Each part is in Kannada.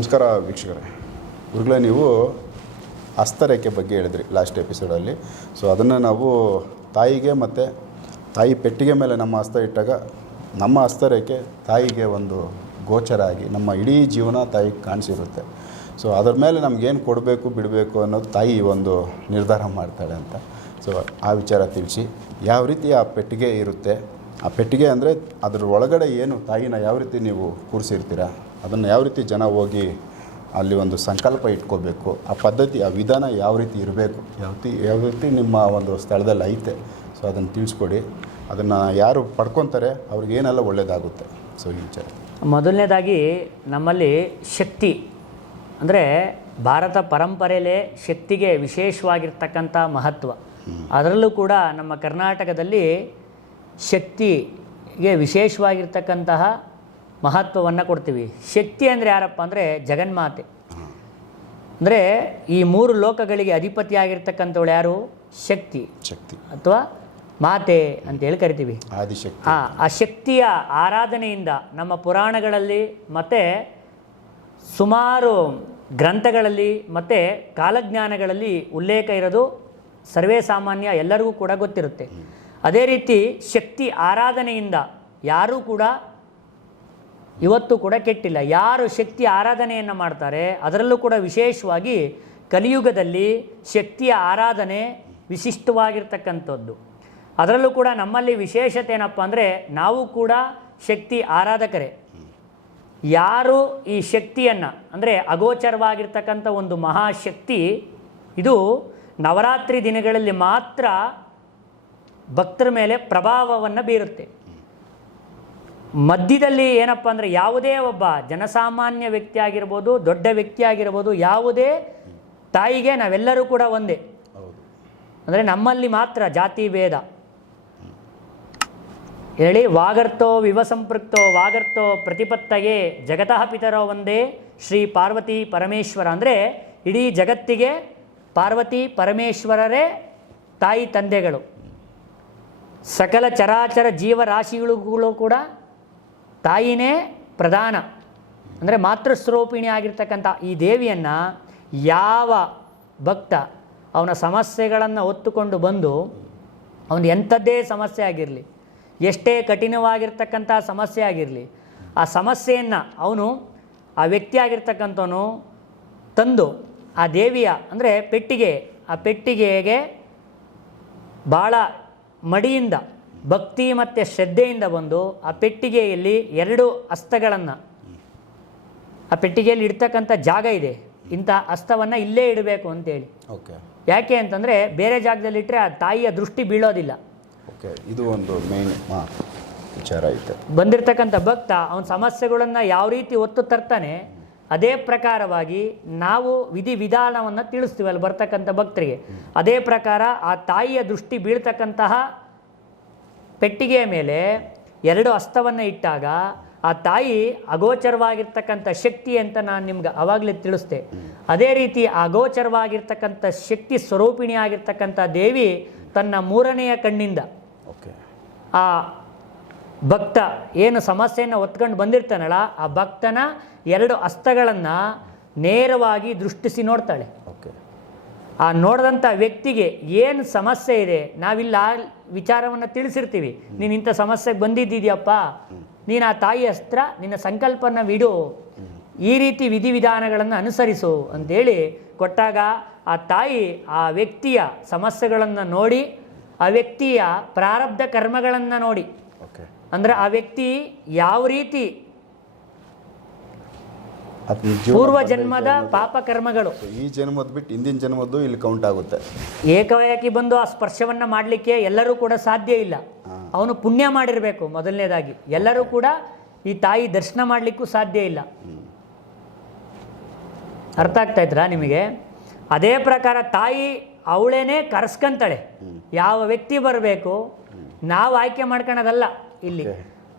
ನಮಸ್ಕಾರ ವೀಕ್ಷಕರೇ. ಗುರುಗಳೇ, ನೀವು ಅಸ್ತರೇಖೆ ಬಗ್ಗೆ ಹೇಳಿದ್ರಿ ಲಾಸ್ಟ್ ಎಪಿಸೋಡಲ್ಲಿ ಸೊ ಅದನ್ನು ನಾವು ತಾಯಿಗೆ ಮತ್ತು ತಾಯಿ ಪೆಟ್ಟಿಗೆ ಮೇಲೆ ನಮ್ಮ ಹಸ್ತ ಇಟ್ಟಾಗ ನಮ್ಮ ಹಸ್ತರೇಖೆ ತಾಯಿಗೆ ಒಂದು ಗೋಚರ ಆಗಿ ನಮ್ಮ ಇಡೀ ಜೀವನ ತಾಯಿಗೆ ಕಾಣಿಸಿರುತ್ತೆ. ಸೊ ಅದ್ರ ಮೇಲೆ ನಮಗೇನು ಕೊಡಬೇಕು, ಬಿಡಬೇಕು ಅನ್ನೋದು ತಾಯಿ ಒಂದು ನಿರ್ಧಾರ ಮಾಡ್ತಾಳೆ ಅಂತ. ಸೊ ಆ ವಿಚಾರ ತಿಳಿಸಿ, ಯಾವ ರೀತಿ ಆ ಪೆಟ್ಟಿಗೆ ಇರುತ್ತೆ? ಆ ಪೆಟ್ಟಿಗೆ ಅಂದರೆ ಅದರ ಒಳಗಡೆ ಏನು ತಾಯಿನ ಯಾವ ರೀತಿ ನೀವು ಕೂರಿಸಿರ್ತೀರ? ಅದನ್ನು ಯಾವ ರೀತಿ ಜನ ಹೋಗಿ ಅಲ್ಲಿ ಒಂದು ಸಂಕಲ್ಪ ಇಟ್ಕೋಬೇಕು ಆ ಪದ್ಧತಿ ಆ ವಿಧಾನ ಯಾವ ರೀತಿ ಇರಬೇಕು ಯಾವ ರೀತಿ ಯಾವ ರೀತಿ ನಿಮ್ಮ ಒಂದು ಸ್ಥಳದಲ್ಲಿ ಐತೆ ಸೊ ಅದನ್ನು ತಿಳಿಸ್ಕೊಡಿ. ಅದನ್ನು ಯಾರು ಪಡ್ಕೊತಾರೆ ಅವ್ರಿಗೇನೆಲ್ಲ ಒಳ್ಳೆಯದಾಗುತ್ತೆ ಸೊ ಈ ವಿಚಾರ. ಮೊದಲನೇದಾಗಿ ನಮ್ಮಲ್ಲಿ ಶಕ್ತಿ ಅಂದರೆ ಭಾರತ ಪರಂಪರೆಯಲ್ಲೇ ಶಕ್ತಿಗೆ ವಿಶೇಷವಾಗಿರ್ತಕ್ಕಂಥ ಮಹತ್ವ. ಅದರಲ್ಲೂ ಕೂಡ ನಮ್ಮ ಕರ್ನಾಟಕದಲ್ಲಿ ಶಕ್ತಿಗೆ ವಿಶೇಷವಾಗಿರ್ತಕ್ಕಂತಹ ಮಹತ್ವವನ್ನು ಕೊಡ್ತೀವಿ. ಶಕ್ತಿ ಅಂದರೆ ಯಾರಪ್ಪ ಅಂದರೆ ಜಗನ್ಮಾತೆ. ಅಂದರೆ ಈ ಮೂರು ಲೋಕಗಳಿಗೆ ಅಧಿಪತಿಯಾಗಿರ್ತಕ್ಕಂಥವಳು ಯಾರು? ಶಕ್ತಿ. ಶಕ್ತಿ. ಅಥವಾ ಮಾತೆ ಅಂತೇಳಿ ಕರಿತೀವಿ. ಆ ಆ ಶಕ್ತಿಯ ಆರಾಧನೆಯಿಂದ ನಮ್ಮ ಪುರಾಣಗಳಲ್ಲಿ ಮತ್ತು ಸುಮಾರು ಗ್ರಂಥಗಳಲ್ಲಿ ಮತ್ತು ಕಾಲಜ್ಞಾನಗಳಲ್ಲಿ ಉಲ್ಲೇಖ ಇರೋದು ಸರ್ವೇ ಸಾಮಾನ್ಯ ಎಲ್ಲರಿಗೂ ಕೂಡ ಗೊತ್ತಿರುತ್ತೆ. ಅದೇ ರೀತಿ ಶಕ್ತಿ ಆರಾಧನೆಯಿಂದ ಯಾರೂ ಕೂಡ ಇವತ್ತು ಕೂಡ ಕೆಟ್ಟಿಲ್ಲ. ಯಾರು ಶಕ್ತಿ ಆರಾಧನೆಯನ್ನು ಮಾಡ್ತಾರೆ, ಅದರಲ್ಲೂ ಕೂಡ ವಿಶೇಷವಾಗಿ ಕಲಿಯುಗದಲ್ಲಿ ಶಕ್ತಿಯ ಆರಾಧನೆ ವಿಶಿಷ್ಟವಾಗಿರ್ತಕ್ಕಂಥದ್ದು. ಅದರಲ್ಲೂ ಕೂಡ ನಮ್ಮಲ್ಲಿ ವಿಶೇಷತೆ ಏನಪ್ಪ ಅಂದರೆ, ನಾವು ಕೂಡ ಶಕ್ತಿ ಆರಾಧಕರೇ. ಯಾರು ಈ ಶಕ್ತಿಯನ್ನು, ಅಂದರೆ ಅಗೋಚರವಾಗಿರ್ತಕ್ಕಂಥ ಒಂದು ಮಹಾಶಕ್ತಿ, ಇದು ನವರಾತ್ರಿ ದಿನಗಳಲ್ಲಿ ಮಾತ್ರ ಭಕ್ತರ ಮೇಲೆ ಪ್ರಭಾವವನ್ನು ಬೀರುತ್ತೆ. ಮಧ್ಯದಲ್ಲಿ ಏನಪ್ಪ ಅಂದರೆ ಯಾವುದೇ ಒಬ್ಬ ಜನಸಾಮಾನ್ಯ ವ್ಯಕ್ತಿ ಆಗಿರ್ಬೋದು ದೊಡ್ಡ ವ್ಯಕ್ತಿ ಆಗಿರ್ಬೋದು ಯಾವುದೇ ತಾಯಿಗೆ ನಾವೆಲ್ಲರೂ ಕೂಡ ಒಂದೇ. ಅಂದರೆ ನಮ್ಮಲ್ಲಿ ಮಾತ್ರ ಜಾತಿ ಭೇದ. ಹೇಳಿ ವಾಗರ್ತೋ ವಿವ ಸಂಪೃಕ್ತೋ ವಾಗರ್ತೋ ಪ್ರತಿಪತ್ತಗೆ ಜಗತಃ ಪಿತರೋ ಒಂದೇ ಶ್ರೀ ಪಾರ್ವತಿ ಪರಮೇಶ್ವರ. ಅಂದರೆ ಇಡೀ ಜಗತ್ತಿಗೆ ಪಾರ್ವತಿ ಪರಮೇಶ್ವರರೇ ತಾಯಿ ತಂದೆಗಳು. ಸಕಲ ಚರಾಚರ ಜೀವರಾಶಿಗಳಿಗೂ ಕೂಡ ತಾಯಿನೇ ಪ್ರಧಾನ, ಅಂದರೆ ಮಾತೃಸ್ವರೂಪಿಣಿ ಆಗಿರ್ತಕ್ಕಂಥ ಈ ದೇವಿಯನ್ನು ಯಾವ ಭಕ್ತ ಅವನ ಸಮಸ್ಯೆಗಳನ್ನು ಹೊತ್ತುಕೊಂಡು ಬಂದು ಅವನು ಎಂಥದ್ದೇ ಸಮಸ್ಯೆ ಆಗಿರಲಿ, ಎಷ್ಟೇ ಕಠಿಣವಾಗಿರ್ತಕ್ಕಂಥ ಸಮಸ್ಯೆ ಆಗಿರಲಿ, ಆ ಸಮಸ್ಯೆಯನ್ನು ಅವನು, ಆ ವ್ಯಕ್ತಿ ಆಗಿರ್ತಕ್ಕಂಥವನು ತಂದು ಆ ದೇವಿಯ, ಅಂದರೆ ಪೆಟ್ಟಿಗೆ, ಆ ಪೆಟ್ಟಿಗೆಗೆ ಭಾಳ ಮಡಿಯಿಂದ ಭಕ್ತಿ ಮತ್ತು ಶ್ರದ್ಧೆಯಿಂದ ಬಂದು ಆ ಪೆಟ್ಟಿಗೆಯಲ್ಲಿ ಎರಡು ಹಸ್ತಗಳನ್ನು ಆ ಪೆಟ್ಟಿಗೆಯಲ್ಲಿ ಇಡ್ತಕ್ಕಂಥ ಜಾಗ ಇದೆ. ಇಂಥ ಹಸ್ತವನ್ನು ಇಲ್ಲೇ ಇಡಬೇಕು ಅಂತೇಳಿ. ಓಕೆ. ಯಾಕೆ ಅಂತಂದರೆ ಬೇರೆ ಜಾಗದಲ್ಲಿ ಇಟ್ಟರೆ ಆ ತಾಯಿಯ ದೃಷ್ಟಿ ಬೀಳೋದಿಲ್ಲ. ಓಕೆ ಇದು ಒಂದು ಮೇನ್ ವಿಚಾರ ಐತೆ. ಬಂದಿರತಕ್ಕಂಥ ಭಕ್ತ ಅವನ ಸಮಸ್ಯೆಗಳನ್ನು ಯಾವ ರೀತಿ ಒತ್ತು ತರ್ತಾನೆ ಅದೇ ಪ್ರಕಾರವಾಗಿ ನಾವು ವಿಧಿ ವಿಧಾನವನ್ನು ತಿಳಿಸ್ತೀವಿ ಅಲ್ಲಿ ಬರ್ತಕ್ಕಂಥ ಭಕ್ತರಿಗೆ. ಅದೇ ಪ್ರಕಾರ ಆ ತಾಯಿಯ ದೃಷ್ಟಿ ಬೀಳ್ತಕ್ಕಂತಹ ಪೆಟ್ಟಿಗೆಯ ಮೇಲೆ ಎರಡು ಹಸ್ತವನ್ನು ಇಟ್ಟಾಗ ಆ ತಾಯಿ ಅಗೋಚರವಾಗಿರ್ತಕ್ಕಂಥ ಶಕ್ತಿ ಅಂತ ನಾನು ನಿಮ್ಗೆ ಅವಾಗಲೇ ತಿಳಿಸ್ದೆ. ಅದೇ ರೀತಿ ಅಗೋಚರವಾಗಿರ್ತಕ್ಕಂಥ ಶಕ್ತಿ ಸ್ವರೂಪಿಣಿ ಆಗಿರ್ತಕ್ಕಂಥ ದೇವಿ ತನ್ನ ಮೂರನೆಯ ಕಣ್ಣಿಂದ ಓಕೆ. ಆ ಭಕ್ತ ಏನು ಸಮಸ್ಯೆಯನ್ನು ಹೊತ್ಕೊಂಡು ಬಂದಿರ್ತಾನಲ್ಲ ಆ ಭಕ್ತನ ಎರಡು ಹಸ್ತಗಳನ್ನು ನೇರವಾಗಿ ದೃಷ್ಟಿಸಿ ನೋಡ್ತಾಳೆ. ಆ ನೋಡಿದಂಥ ವ್ಯಕ್ತಿಗೆ ಏನು ಸಮಸ್ಯೆ ಇದೆ ನಾವಿಲ್ಲ ಆ ವಿಚಾರವನ್ನು ತಿಳಿಸಿರ್ತೀವಿ. ನೀನು ಇಂಥ ಸಮಸ್ಯೆಗೆ ಬಂದಿದ್ದೀಯಪ್ಪ. ನೀನು ಆ ತಾಯಿ ಅಸ್ತ್ರ ನಿನ್ನ ಸಂಕಲ್ಪನ ಬಿಡು ಈ ರೀತಿ ವಿಧಿವಿಧಾನಗಳನ್ನು ಅನುಸರಿಸು ಅಂತೇಳಿ ಕೊಟ್ಟಾಗ ಆ ತಾಯಿ ಆ ವ್ಯಕ್ತಿಯ ಸಮಸ್ಯೆಗಳನ್ನು ನೋಡಿ ಆ ವ್ಯಕ್ತಿಯ ಪ್ರಾರಬ್ಧ ಕರ್ಮಗಳನ್ನು ನೋಡಿ. ಅಂದರೆ ಆ ವ್ಯಕ್ತಿ ಯಾವ ರೀತಿ ಪೂರ್ವ ಜನ್ಮದ. ಪಾಪ ಕರ್ಮಗಳು. ಈ ಜನ್ಮದ ಬಿಟ್ಟು ಹಿಂದಿನ ಜನ್ಮದ್ದು ಇಲ್ಲಿ ಕೌಂಟ್ ಆಗುತ್ತೆ. ಏಕವಾಯಕಿ ಬಂದು ಆ ಸ್ಪರ್ಶವನ್ನ ಮಾಡಲಿಕ್ಕೆ ಎಲ್ಲರೂ ಕೂಡ ಸಾಧ್ಯ ಇಲ್ಲ. ಅವನು ಪುಣ್ಯ ಮಾಡಿರಬೇಕು ಮೊದಲನೇದಾಗಿ. ಎಲ್ಲರೂ ಕೂಡ ಈ ತಾಯಿ ದರ್ಶನ ಮಾಡಲಿಕ್ಕೂ ಸಾಧ್ಯ ಇಲ್ಲ. ಅರ್ಥ ಆಗ್ತಾ ಇದ್ರಾ ನಿಮಗೆ? ಅದೇ ಪ್ರಕಾರ ತಾಯಿ ಅವಳೇನೆ ಕರೆಸ್ಕೊಂತಾಳೆ. ಯಾವ ವ್ಯಕ್ತಿ ಬರಬೇಕು? ನಾವು ಆಯ್ಕೆ ಮಾಡ್ಕೊಳೋದಲ್ಲ ಇಲ್ಲಿ.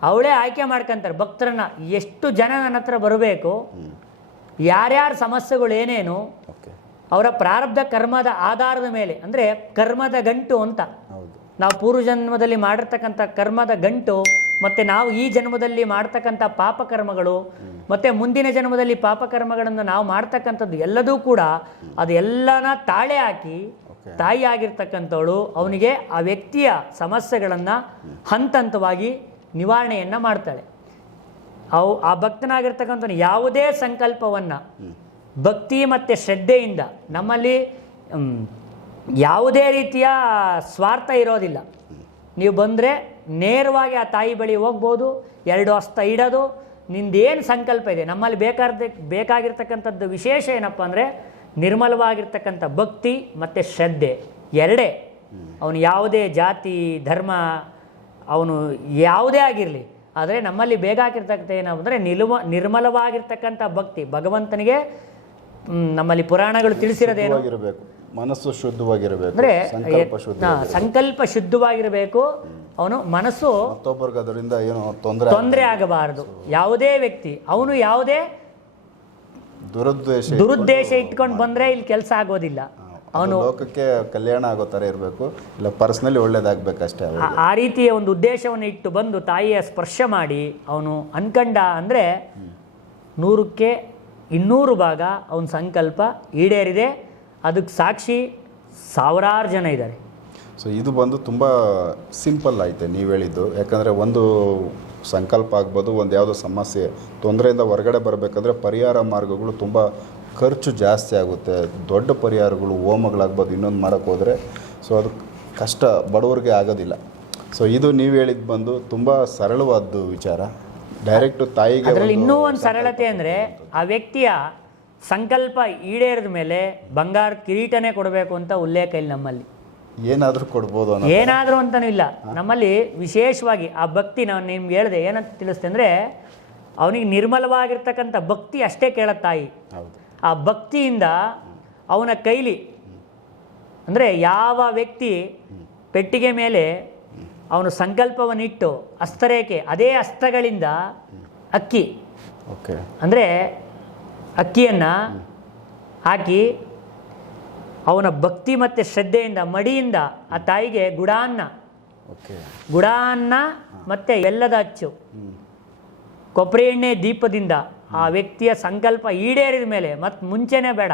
ಅವಳೇ ಆಯ್ಕೆ ಮಾಡ್ಕೊಂತಾರೆ. ಭಕ್ತರನ್ನ ಎಷ್ಟು ಜನ ನನ್ನ ಹತ್ರ ಬರಬೇಕು ಯಾರ್ಯಾರ ಸಮಸ್ಯೆಗಳು ಏನೇನು ಅವರ ಪ್ರಾರಬ್ಧ ಕರ್ಮದ ಆಧಾರದ ಮೇಲೆ ಅಂದರೆ ಕರ್ಮದ ಗಂಟು ಅಂತ. ನಾವು ಪೂರ್ವ ಜನ್ಮದಲ್ಲಿ ಮಾಡಿರ್ತಕ್ಕಂಥ ಕರ್ಮದ ಗಂಟು ಮತ್ತು ನಾವು ಈ ಜನ್ಮದಲ್ಲಿ ಮಾಡ್ತಕ್ಕಂಥ ಪಾಪಕರ್ಮಗಳು ಮತ್ತು ಮುಂದಿನ ಜನ್ಮದಲ್ಲಿ ಪಾಪಕರ್ಮಗಳನ್ನು ನಾವು ಮಾಡ್ತಕ್ಕಂಥದ್ದು ಎಲ್ಲದೂ ಕೂಡ ಅದೆಲ್ಲನ ತಾಳೆ ಹಾಕಿ ತಾಯಿ ಆಗಿರ್ತಕ್ಕಂಥವಳು ಅವನಿಗೆ ಆ ವ್ಯಕ್ತಿಯ ಸಮಸ್ಯೆಗಳನ್ನು ಹಂತ ಹಂತವಾಗಿ ನಿವಾರಣೆಯನ್ನು ಮಾಡ್ತಾಳೆ. ಅವು ಆ ಭಕ್ತನಾಗಿರ್ತಕ್ಕಂಥ ಯಾವುದೇ ಸಂಕಲ್ಪವನ್ನು ಭಕ್ತಿ ಮತ್ತು ಶ್ರದ್ಧೆಯಿಂದ ನಮ್ಮಲ್ಲಿ ಯಾವುದೇ ರೀತಿಯ ಸ್ವಾರ್ಥ ಇರೋದಿಲ್ಲ. ನೀವು ಬಂದರೆ ನೇರವಾಗಿ ಆ ತಾಯಿ ಬಳಿ ಹೋಗ್ಬೋದು, ಎರಡು ಹಸ್ತ ಇಡೋದು, ನಿಂದೇನು ಸಂಕಲ್ಪ ಇದೆ? ನಮ್ಮಲ್ಲಿ ಬೇಕಾದ ಬೇಕಾಗಿರ್ತಕ್ಕಂಥದ್ದು ವಿಶೇಷ ಏನಪ್ಪ ಅಂದರೆ ನಿರ್ಮಲವಾಗಿರ್ತಕ್ಕಂಥ ಭಕ್ತಿ ಮತ್ತು ಶ್ರದ್ಧೆ ಎರಡೇ. ಅವನು ಯಾವುದೇ ಜಾತಿ, ಧರ್ಮ ಅವನು ಯಾವುದೇ ಆಗಿರಲಿ ಆದರೆ ನಮ್ಮಲ್ಲಿ ಬೇಗ ಹಾಕಿರ್ತಕ್ಕಂಥ ಏನಂದರೆ ನಿಲುವ ನಿರ್ಮಲವಾಗಿರ್ತಕ್ಕಂಥ ಭಕ್ತಿ. ಭಗವಂತನಿಗೆ ನಮ್ಮಲ್ಲಿ ಪುರಾಣಗಳು ತಿಳಿಸಿರೋದೇನು? ಮನಸ್ಸು ಶುದ್ಧವಾಗಿರಬೇಕು. ಅಂದರೆ ಸಂಕಲ್ಪ ಶುದ್ಧ ಶುದ್ಧವಾಗಿರಬೇಕು. ಅವನು ಮನಸ್ಸು ಅದರಿಂದ ಏನು ತೊಂದರೆ ತೊಂದರೆ ಆಗಬಾರದು. ಯಾವುದೇ ವ್ಯಕ್ತಿ ಅವನು ಯಾವುದೇ ದುರುದ್ದೇಶ ದುರುದ್ದೇಶ ಇಟ್ಕೊಂಡು ಬಂದರೆ ಇಲ್ಲಿ ಕೆಲಸ ಆಗೋದಿಲ್ಲ. ಅವನು ಲೋಕಕ್ಕೆ ಕಲ್ಯಾಣ ಆಗೋ ಥರ ಇರಬೇಕು. ಇಲ್ಲ ಪರ್ಸ್ನಲಿ ಒಳ್ಳೇದಾಗಬೇಕಷ್ಟೇ ಆ- ಆ ರೀತಿಯ ಒಂದು ಉದ್ದೇಶವನ್ನು ಇಟ್ಟು ಬಂದು ತಾಯಿಯ ಸ್ಪರ್ಶ ಮಾಡಿ ಅವನು ಅನ್ಕಂಡ ಅಂದರೆ ನೂರಕ್ಕೆ ಇನ್ನೂರು ಭಾಗ ಅವನ ಸಂಕಲ್ಪ ಈಡೇರಿದೆ. ಅದಕ್ಕೆ ಸಾಕ್ಷಿ ಸಾವಿರಾರು ಜನ ಇದ್ದಾರೆ. ಸೊ ಇದು ಬಂದು ತುಂಬ ಸಿಂಪಲ್ ಐತೆ ನೀವು ಹೇಳಿದ್ದು. ಯಾಕಂದರೆ ಒಂದು ಸಂಕಲ್ಪ ಆಗ್ಬೋದು ಒಂದು ಯಾವುದೋ ಸಮಸ್ಯೆ ತೊಂದರೆಯಿಂದ ಹೊರಗಡೆ ಬರಬೇಕಂದ್ರೆ ಪರಿಹಾರ ಮಾರ್ಗಗಳು ತುಂಬ ಖರ್ಚು ಜಾಸ್ತಿ ಆಗುತ್ತೆ. ದೊಡ್ಡ ಪರಿಹಾರಗಳು ಹೋಮಗಳಾಗ್ಬೋದು ಇನ್ನೊಂದು ಮಾಡೋಕ್ಕೆ ಹೋದರೆ. ಸೊ ಅದು ಕಷ್ಟ ಬಡವರಿಗೆ ಆಗೋದಿಲ್ಲ. ಸೊ ಇದು ನೀವು ಹೇಳಿದ್ದು ಬಂದು ತುಂಬ ಸರಳವಾದ್ದು ವಿಚಾರ. ಡೈರೆಕ್ಟು ತಾಯಿಗೆ ಅದರಲ್ಲಿ ಇನ್ನೂ ಒಂದು ಸರಳತೆ ಅಂದರೆ ಆ ವ್ಯಕ್ತಿಯ ಸಂಕಲ್ಪ ಈಡೇರಿದ ಮೇಲೆ ಬಂಗಾರ ಕಿರೀಟನೇ ಕೊಡಬೇಕು ಅಂತ ಉಲ್ಲೇಖ ಇಲ್ಲಿ ನಮ್ಮಲ್ಲಿ. ಏನಾದರೂ ಕೊಡ್ಬೋದು ಅನ್ನೋ ಏನಾದರೂ ಅಂತಲೂ ಇಲ್ಲ. ನಮ್ಮಲ್ಲಿ ವಿಶೇಷವಾಗಿ ಆ ಭಕ್ತಿ ನಾನು ನಿಮ್ಗೆ ಹೇಳಿದೆ ಏನಂತ ತಿಳಿಸ್ತೆ ಅಂದರೆ ಅವನಿಗೆ ನಿರ್ಮಲವಾಗಿರ್ತಕ್ಕಂಥ ಭಕ್ತಿ ಅಷ್ಟೇ ಕೇಳತ್ತಾಯಿ ಹೌದು. ಆ ಭಕ್ತಿಯಿಂದ ಅವನ ಕೈಲಿ ಅಂದರೆ ಯಾವ ವ್ಯಕ್ತಿ ಪೆಟ್ಟಿಗೆ ಮೇಲೆ ಅವನು ಸಂಕಲ್ಪವನ್ನಿಟ್ಟು ಅಸ್ತರೇಖೆ ಅದೇ ಅಸ್ತ್ರಗಳಿಂದ ಅಕ್ಕಿ. ಓಕೆ. ಅಂದರೆ ಅಕ್ಕಿಯನ್ನು ಹಾಕಿ ಅವನ ಭಕ್ತಿ ಮತ್ತು ಶ್ರದ್ಧೆಯಿಂದ ಮಡಿಯಿಂದ ಆ ತಾಯಿಗೆ ಗುಡಾನ್ನ. ಓಕೆ. ಗುಡಾನ್ನ ಮತ್ತು ಎಲ್ಲದ ಅಚ್ಚು. ಕೊಬ್ಬರಿ ಎಣ್ಣೆ ದೀಪದಿಂದ ಆ ವ್ಯಕ್ತಿಯ ಸಂಕಲ್ಪ ಈಡೇರಿದ ಮೇಲೆ ಮತ್ತು ಮುಂಚೆನೇ ಬೇಡ.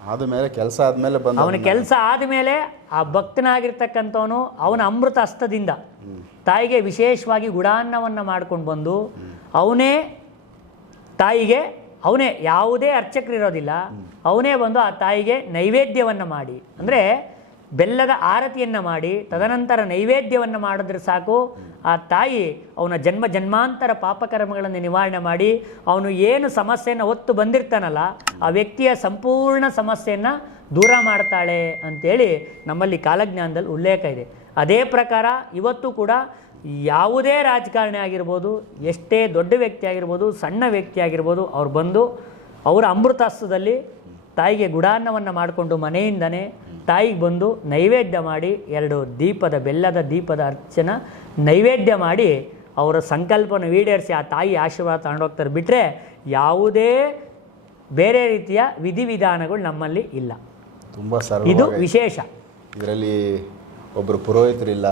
ಆದಮೇಲೆ ಕೆಲಸ ಆದಮೇಲೆ ಬಂದು ಅವನ ಕೆಲಸ ಆದಮೇಲೆ ಆ ಭಕ್ತನಾಗಿರ್ತಕ್ಕಂಥವನು ಅವನ ಅಮೃತ ಹಸ್ತದಿಂದ ತಾಯಿಗೆ ವಿಶೇಷವಾಗಿ ಗುಡಾನ್ನವನ್ನು ಮಾಡ್ಕೊಂಡು ಬಂದು ಅವನೇ ತಾಯಿಗೆ ಅವನೇ ಯಾವುದೇ ಅರ್ಚಕರು ಇರೋದಿಲ್ಲ ಅವನೇ ಬಂದು ಆ ತಾಯಿಗೆ ನೈವೇದ್ಯವನ್ನು ಮಾಡಿ. ಅಂದರೆ ಬೆಲ್ಲದ ಆರತಿಯನ್ನು ಮಾಡಿ, ತದನಂತರ ನೈವೇದ್ಯವನ್ನು ಮಾಡಿದ್ರೆ ಸಾಕು. ಆ ತಾಯಿ ಅವನ ಜನ್ಮ ಜನ್ಮಾಂತರ ಪಾಪಕರ್ಮಗಳನ್ನು ನಿವಾರಣೆ ಮಾಡಿ, ಅವನು ಏನು ಸಮಸ್ಯೆಯನ್ನು ಹೊತ್ತು ಬಂದಿರ್ತಾನಲ್ಲ, ಆ ವ್ಯಕ್ತಿಯ ಸಂಪೂರ್ಣ ಸಮಸ್ಯೆಯನ್ನು ದೂರ ಮಾಡ್ತಾಳೆ ಅಂತೇಳಿ ನಮ್ಮಲ್ಲಿ ಕಾಲಜ್ಞಾನದಲ್ಲಿ ಉಲ್ಲೇಖ ಇದೆ. ಅದೇ ಪ್ರಕಾರ ಇವತ್ತು ಕೂಡ ಯಾವುದೇ ರಾಜಕಾರಣಿ ಆಗಿರ್ಬೋದು, ಎಷ್ಟೇ ದೊಡ್ಡ ವ್ಯಕ್ತಿ ಆಗಿರ್ಬೋದು, ಸಣ್ಣ ವ್ಯಕ್ತಿ ಆಗಿರ್ಬೋದು, ಅವ್ರು ಬಂದು ಅವರ ಅಮೃತಾಸ್ತ್ರದಲ್ಲಿ ತಾಯಿಗೆ ಗುಡಾನ್ನವನ್ನು ಮಾಡಿಕೊಂಡು ಮನೆಯಿಂದನೇ ತಾಯಿಗೆ ಬಂದು ನೈವೇದ್ಯ ಮಾಡಿ ಎರಡು ದೀಪದ ಬೆಲ್ಲದ ದೀಪದ ಅರ್ಚನ ನೈವೇದ್ಯ ಮಾಡಿ ಅವರ ಸಂಕಲ್ಪನ ಈಡೇರಿಸಿ ಆ ತಾಯಿ ಆಶೀರ್ವಾದ ತಗೊಂಡೋಗ್ತಾರೆ ಬಿಟ್ಟರೆ ಯಾವುದೇ ಬೇರೆ ರೀತಿಯ ವಿಧಿವಿಧಾನಗಳು ನಮ್ಮಲ್ಲಿ ಇಲ್ಲ. ತುಂಬ ಇದು ವಿಶೇಷ. ಇದರಲ್ಲಿ ಒಬ್ಬರು ಪುರೋಹಿತರಿಲ್ಲ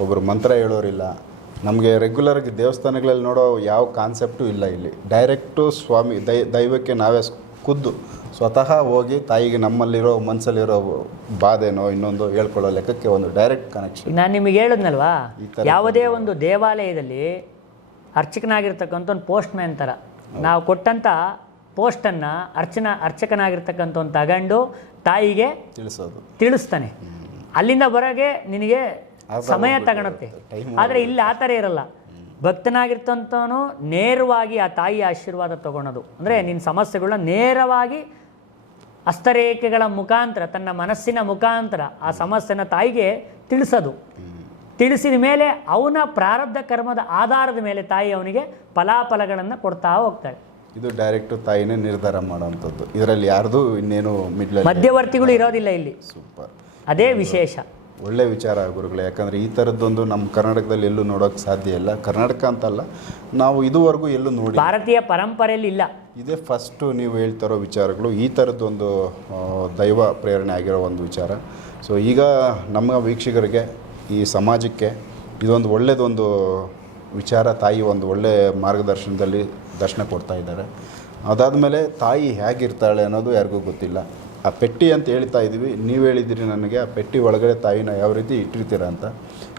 ಒಬ್ಬರು ಮಂತ್ರ ಹೇಳೋರಿಲ್ಲ. ನಮಗೆ ರೆಗ್ಯುಲರ್ಗೆ ದೇವಸ್ಥಾನಗಳಲ್ಲಿ ನೋಡೋ ಯಾವ ಕಾನ್ಸೆಪ್ಟು ಇಲ್ಲ ಇಲ್ಲಿ. ಡೈರೆಕ್ಟು ಸ್ವಾಮಿ ದೈ ದೈವಕ್ಕೆ ನಾವೇ ಖುದ್ದು ಸ್ವತಃ ಹೋಗಿ ತಾಯಿಗೆ ನಮ್ಮಲ್ಲಿರೋ ಮನಸ್ಸಲ್ಲಿರೋ ಬಾಧೆನೋ ಇನ್ನೊಂದು ಹೇಳ್ಕೊಳ್ಳೋ ಲೆಕ್ಕಕ್ಕೆ ಒಂದು ಡೈರೆಕ್ಟ್ ಕನೆಕ್ಷನ್ ನಾನು ನಿಮಗೆ ಹೇಳಿದ್ನಲ್ವಾ? ಯಾವುದೇ ಒಂದು ದೇವಾಲಯದಲ್ಲಿ ಅರ್ಚಕನಾಗಿರ್ತಕ್ಕಂಥ ಒಂದು ಪೋಸ್ಟ್ ಮ್ಯಾನ್ ಥರ ನಾವು ಕೊಟ್ಟಂಥ ಪೋಸ್ಟನ್ನು ಅರ್ಚನ ಅರ್ಚಕನಾಗಿರ್ತಕ್ಕಂಥವ್ನು ತಗೊಂಡು ತಾಯಿಗೆ ತಿಳಿಸೋದು. ತಿಳಿಸ್ತಾನೆ. ಅಲ್ಲಿಂದ ಹೊರಗೆ ನಿನಗೆ ಸಮಯ ತಗೊಳುತ್ತೆ. ಆದರೆ ಇಲ್ಲಿ ಆ ಥರ ಇರಲ್ಲ. ಭಕ್ತನಾಗಿರ್ತಂಥವನು ನೇರವಾಗಿ ಆ ತಾಯಿಯ ಆಶೀರ್ವಾದ ತಗೊಳೋದು ಅಂದರೆ ನಿನ್ನ ಸಮಸ್ಯೆಗಳನ್ನ ನೇರವಾಗಿ ಹಸ್ತರೇಖೆಗಳ ಮುಖಾಂತರ ತನ್ನ ಮನಸ್ಸಿನ ಮುಖಾಂತರ ಆ ಸಮಸ್ಯೆನ ತಾಯಿಗೆ ತಿಳಿಸೋದು. ತಿಳಿಸಿದ ಮೇಲೆ ಅವನ ಪ್ರಾರಬ್ಧ ಕರ್ಮದ ಆಧಾರದ ಮೇಲೆ ತಾಯಿ ಅವನಿಗೆ ಫಲಾಫಲಗಳನ್ನು ಕೊಡ್ತಾ ಹೋಗ್ತಾಳೆ. ಇದು ಡೈರೆಕ್ಟ್ ತಾಯಿನೇ ನಿರ್ಧಾರ ಮಾಡೋವಂಥದ್ದು. ಇದರಲ್ಲಿ ಯಾರ್ದು ಇನ್ನೇನು ಮಧ್ಯವರ್ತಿಗಳು ಇರೋದಿಲ್ಲ ಇಲ್ಲಿ. ಸೂಪರ್ ಅದೇ ವಿಶೇಷ. ಒಳ್ಳೆ ವಿಚಾರ ಗುರುಗಳೇ. ಯಾಕಂದರೆ ಈ ಥರದ್ದೊಂದು ನಮ್ಮ ಕರ್ನಾಟಕದಲ್ಲಿ ಎಲ್ಲೂ ನೋಡೋಕ್ಕೆ ಸಾಧ್ಯ ಇಲ್ಲ. ಕರ್ನಾಟಕ ಅಂತಲ್ಲ ನಾವು ಇದುವರೆಗೂ ಎಲ್ಲೂ ನೋಡಿ ಭಾರತೀಯ ಪರಂಪರೆಯಲ್ಲಿ ಇಲ್ಲ. ಇದೇ ಫಸ್ಟು ನೀವು ಹೇಳ್ತಿರೋ ವಿಚಾರಗಳು ಈ ಥರದ್ದೊಂದು ದೈವ ಪ್ರೇರಣೆ ಆಗಿರೋ ಒಂದು ವಿಚಾರ. ಸೊ ಈಗ ನಮ್ಮ ವೀಕ್ಷಕರಿಗೆ ಈ ಸಮಾಜಕ್ಕೆ ಇದೊಂದು ಒಳ್ಳೆಯದೊಂದು ವಿಚಾರ ತಾಯಿ ಒಂದು ಒಳ್ಳೆ ಮಾರ್ಗದರ್ಶನದಲ್ಲಿ ದರ್ಶನ ಕೊಡ್ತಾ ಇದ್ದಾರೆ. ಅದಾದಮೇಲೆ ತಾಯಿ ಹೇಗಿರ್ತಾಳೆ ಅನ್ನೋದು ಯಾರಿಗೂ ಗೊತ್ತಿಲ್ಲ. ಆ ಪೆಟ್ಟಿ ಅಂತ ಹೇಳ್ತಾ ಇದ್ದೀವಿ. ನೀವು ಹೇಳಿದಿರಿ ನನಗೆ, ಆ ಪೆಟ್ಟಿ ಒಳಗಡೆ ತಾಯಿನ ಯಾವ ರೀತಿ ಇಟ್ಟಿರ್ತೀರ ಅಂತ.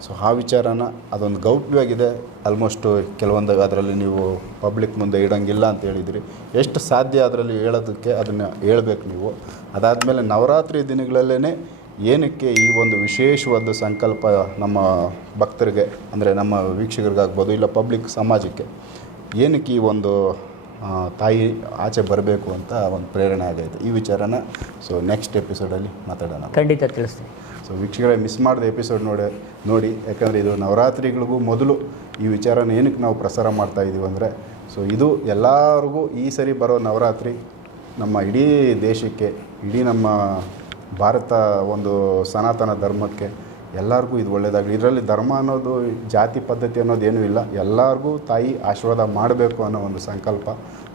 ಸೊ ಆ ವಿಚಾರನ ಅದೊಂದು ಗೌಪ್ಯವಾಗಿದೆ. ಆಲ್ಮೋಸ್ಟು ಕೆಲವೊಂದು ಅದರಲ್ಲಿ ನೀವು ಪಬ್ಲಿಕ್ ಮುಂದೆ ಇಡೋಂಗಿಲ್ಲ ಅಂತ ಹೇಳಿದಿರಿ ಎಷ್ಟು ಸಾಧ್ಯ ಅದರಲ್ಲಿ ಹೇಳೋದಕ್ಕೆ ಅದನ್ನು ಹೇಳಬೇಕು ನೀವು. ಅದಾದಮೇಲೆ ನವರಾತ್ರಿ ದಿನಗಳಲ್ಲೇ ಏನಕ್ಕೆ ಈ ಒಂದು ವಿಶೇಷವಾದ ಸಂಕಲ್ಪ ನಮ್ಮ ಭಕ್ತರಿಗೆ, ಅಂದರೆ ನಮ್ಮ ವೀಕ್ಷಕರಿಗಾಗ್ಬೋದು, ಇಲ್ಲ ಪಬ್ಲಿಕ್ ಸಮಾಜಕ್ಕೆ, ಏನಕ್ಕೆ ಈ ಒಂದು ತಾಯಿ ಆಚೆ ಬರಬೇಕು ಅಂತ ಒಂದು ಪ್ರೇರಣೆ ಆಗೈತೆ. ಈ ವಿಚಾರನ ಸೊ ನೆಕ್ಸ್ಟ್ ಎಪಿಸೋಡಲ್ಲಿ ಮಾತಾಡೋಣ. ಖಂಡಿತ ತಿಳಿಸ್ತೀನಿ. ಸೊ ವೀಕ್ಷಕರೇ ಮಿಸ್ ಮಾಡಿದ ಎಪಿಸೋಡ್ ನೋಡಿ ನೋಡಿ ಯಾಕಂದರೆ ಇದು ನವರಾತ್ರಿಗಳಿಗೂ ಮೊದಲು ಈ ವಿಚಾರನ ಏನಕ್ಕೆ ನಾವು ಪ್ರಸಾರ ಮಾಡ್ತಾ ಇದ್ದೀವಿ ಅಂದರೆ ಸೊ ಇದು ಎಲ್ಲರಿಗೂ ಈ ಸರಿ ಬರೋ ನವರಾತ್ರಿ ನಮ್ಮ ಇಡೀ ದೇಶಕ್ಕೆ ಇಡೀ ನಮ್ಮ ಭಾರತ ಒಂದು ಸನಾತನ ಧರ್ಮಕ್ಕೆ ಎಲ್ಲರಿಗೂ ಇದು ಒಳ್ಳೆಯದಾಗಲಿ ಇದರಲ್ಲಿ ಧರ್ಮ ಅನ್ನೋದು, ಜಾತಿ ಪದ್ಧತಿ ಅನ್ನೋದು ಏನೂ ಇಲ್ಲ. ಎಲ್ಲರಿಗೂ ತಾಯಿ ಆಶೀರ್ವಾದ ಮಾಡಬೇಕು ಅನ್ನೋ ಒಂದು ಸಂಕಲ್ಪ.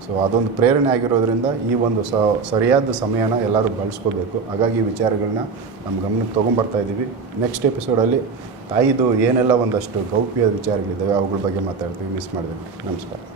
ಸೊ ಅದೊಂದು ಪ್ರೇರಣೆ ಆಗಿರೋದ್ರಿಂದ ಈ ಒಂದು ಸರಿಯಾದ ಸಮಯನ ಎಲ್ಲರೂ ಬಳಸ್ಕೋಬೇಕು. ಹಾಗಾಗಿ ಈ ವಿಚಾರಗಳನ್ನ ನಮ್ಮ ಗಮನಕ್ಕೆ ತೊಗೊಂಬರ್ತಾ ಇದ್ದೀವಿ ನೆಕ್ಸ್ಟ್ ಎಪಿಸೋಡಲ್ಲಿ ತಾಯಿದು ಏನೆಲ್ಲ ಒಂದಷ್ಟು ಗೌಪ್ಯ ವಿಚಾರಗಳಿದ್ದಾವೆ, ಅವುಗಳ ಬಗ್ಗೆ ಮಾತಾಡ್ತೀವಿ. ಮಿಸ್ ಮಾಡಿದ್ವಿ ನಮಸ್ಕಾರ.